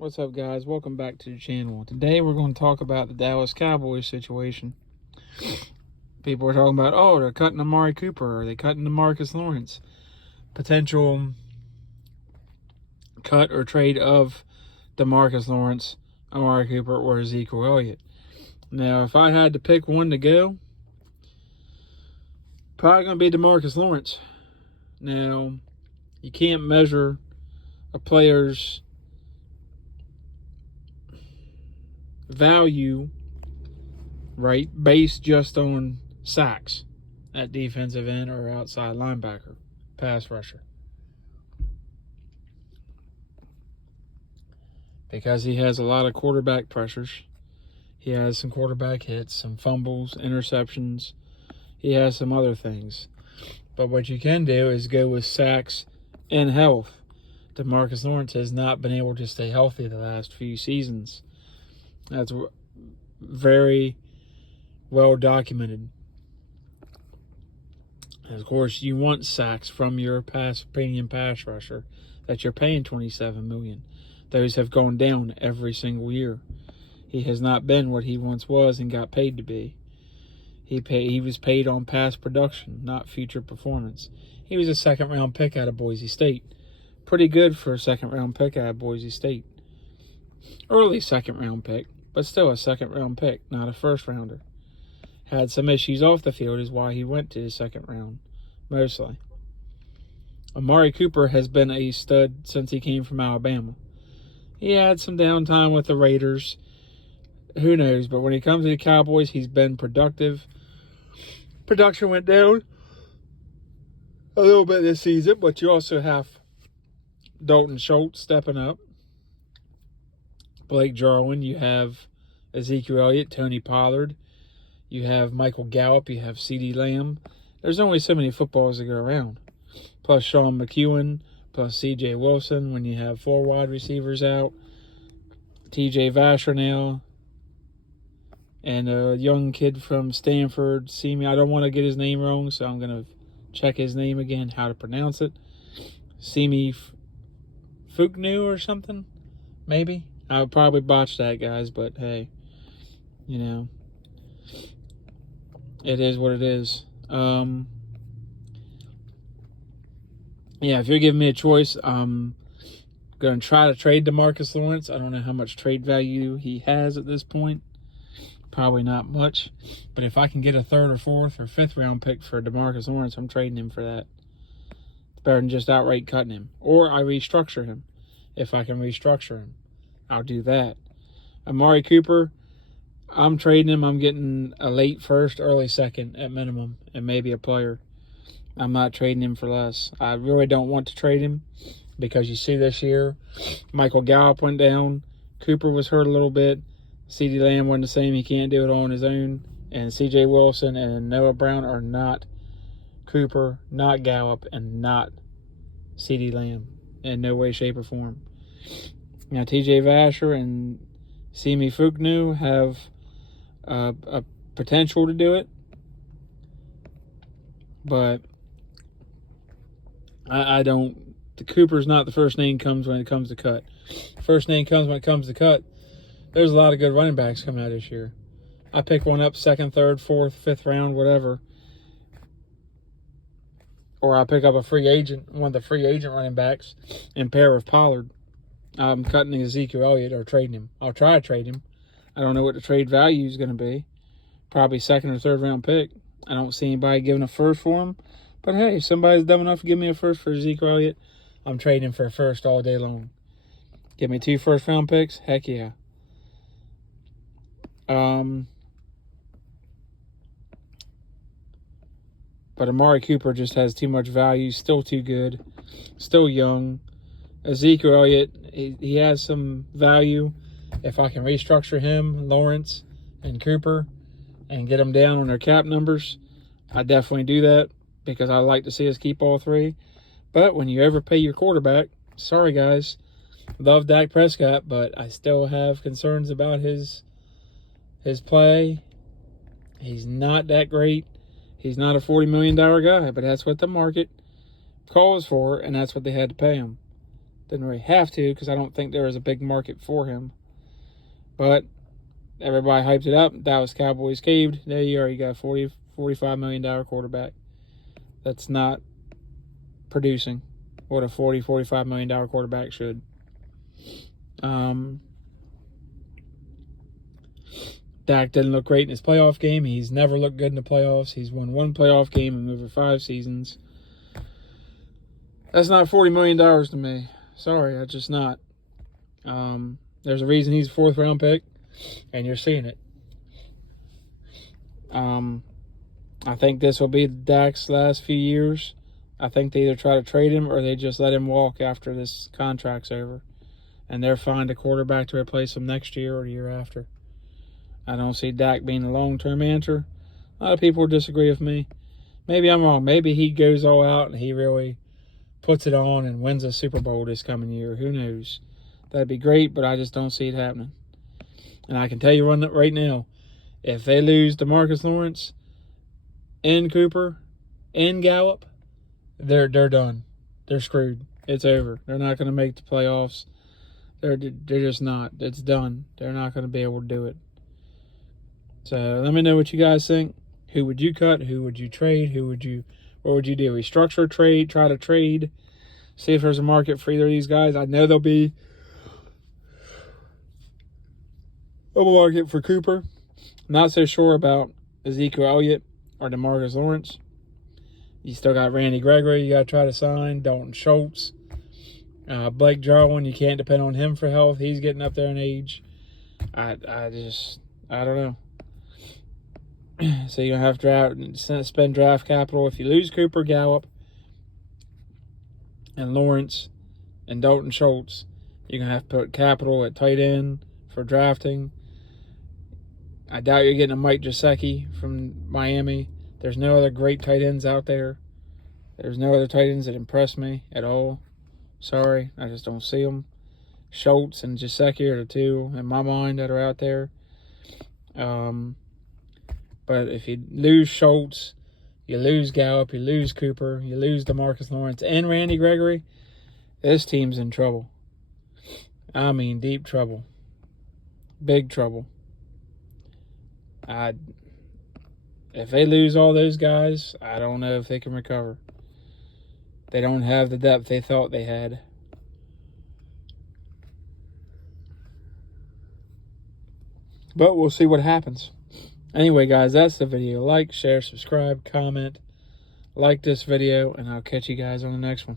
What's up, guys? Welcome back to the channel. Today we're going to talk about the Dallas Cowboys situation. People are talking about, oh, they're cutting Amari Cooper, or they cutting DeMarcus Lawrence. Potential cut or trade of DeMarcus Lawrence, Amari Cooper, or Ezekiel Elliott. Now, if I had to pick one to go, probably going to be DeMarcus Lawrence. Now, you can't measure a player's value, right, based just on sacks at defensive end or outside linebacker, pass rusher. Because he has a lot of quarterback pressures. He has some quarterback hits, some fumbles, interceptions. He has some other things. But what you can do is go with sacks and health. DeMarcus Lawrence has not been able to stay healthy the last few seasons. That's very well documented. And of course, you want sacks from your premium pass rusher that you're paying $27 million. Those have gone down every single year. He has not been what he once was and got paid to be. He was paid on past production, not future performance. He was a second-round pick out of Boise State. Pretty good for a second-round pick out of Boise State. Early second-round pick, but still a second-round pick, not a first-rounder. Had some issues off the field is why he went to the second round, mostly. Amari Cooper has been a stud since he came from Alabama. He had some downtime with the Raiders. Who knows? But when he comes to the Cowboys, he's been productive. Production went down a little bit this season, but you also have Dalton Schultz stepping up. Blake Jarwin, you have Ezekiel Elliott, Tony Pollard, you have Michael Gallup, you have CeeDee Lamb. There's only so many footballs to go around. Plus Sean McEwen, plus C.J. Wilson when you have 4 wide receivers out. T.J. Vasher now. And a young kid from Stanford, Simi. I don't want to get his name wrong, so I'm going to check his name again, how to pronounce it. Simi Fugnu or something, maybe. I would probably botch that, guys, but hey, you know, it is what it is. Yeah, if you're giving me a choice, I'm going to try to trade DeMarcus Lawrence. I don't know how much trade value he has at this point. Probably not much. But if I can get a 3rd or 4th or 5th round pick for DeMarcus Lawrence, I'm trading him for that. It's better than just outright cutting him. Or I restructure him if I can restructure him. I'll do that. Amari Cooper, I'm trading him. I'm getting a late first, early second at minimum, and maybe a player. I'm not trading him for less. I really don't want to trade him because you see this year, Michael Gallup went down. Cooper was hurt a little bit. CeeDee Lamb wasn't the same. He can't do it on his own. And C.J. Wilson and Noah Brown are not Cooper, not Gallup, and not CeeDee Lamb in no way, shape, or form. Now, T.J. Vasher and Simi Fugnu have a potential to do it. But I don't. The Cooper's not the first name comes when it comes to cut. First name comes when it comes to cut. There's a lot of good running backs coming out this year. I pick one up 2nd, 3rd, 4th, 5th round, whatever. Or I pick up a free agent, one of the free agent running backs, and pair with Pollard. I'm cutting Ezekiel Elliott or trading him. I'll try to trade him. I don't know what the trade value is going to be. Probably 2nd or 3rd round pick. I don't see anybody giving a 1st for him. But hey, if somebody's dumb enough to give me a 1st for Ezekiel Elliott, I'm trading him for a 1st all day long. Give me 2 1st round picks? Heck yeah. But Amari Cooper just has too much value. Still too good. Still young. Ezekiel Elliott, he has some value. If I can restructure him, Lawrence, and Cooper, and get them down on their cap numbers, I definitely do that because I like to see us keep all 3. But when you overpay your quarterback, sorry guys, love Dak Prescott, but I still have concerns about his play. He's not that great. He's not a $40 million guy, but that's what the market calls for, and that's what they had to pay him. Didn't really have to because I don't think there was a big market for him. But everybody hyped it up. Dallas Cowboys caved. There you are. You got a $45 million quarterback that's not producing what a $45 million quarterback should. Dak didn't look great in his playoff game. He's never looked good in the playoffs. He's won one playoff game in over 5 seasons. That's not $40 million to me. Sorry, that's just not. There's a reason he's a 4th round pick, and you're seeing it. I think this will be Dak's last few years. I think they either try to trade him or they just let him walk after this contract's over. And they'll find a quarterback to replace him next year or the year after. I don't see Dak being a long-term answer. A lot of people disagree with me. Maybe I'm wrong. Maybe he goes all out and he really puts it on and wins a Super Bowl this coming year. Who knows? That'd be great, but I just don't see it happening. And I can tell you right now, if they lose DeMarcus Lawrence and Cooper and Gallup, they're done. They're screwed. It's over. They're not going to make the playoffs. They're just not. It's done. They're not going to be able to do it. So let me know what you guys think. Who would you cut? Who would you trade? What would you do? Restructure a trade, try to trade, see if there's a market for either of these guys. I know there'll be a market for Cooper. Not so sure about Ezekiel Elliott or DeMarcus Lawrence. You still got Randy Gregory you got to try to sign. Dalton Schultz. Blake Jarwin, you can't depend on him for health. He's getting up there in age. I don't know. So you're going to have to spend draft capital. If you lose Cooper, Gallup, and Lawrence, and Dalton Schultz, you're going to have to put capital at tight end for drafting. I doubt you're getting a Mike Gesicki from Miami. There's no other great tight ends out there. There's no other tight ends that impress me at all. Sorry, I just don't see them. Schultz and Gesicki are the two in my mind that are out there. But if you lose Schultz, you lose Gallup, you lose Cooper, you lose DeMarcus Lawrence and Randy Gregory, this team's in trouble. I mean, deep trouble. Big trouble. If they lose all those guys, I don't know if they can recover. They don't have the depth they thought they had. But we'll see what happens. Anyway, guys, that's the video. Like, share, subscribe, comment. Like this video, and I'll catch you guys on the next one.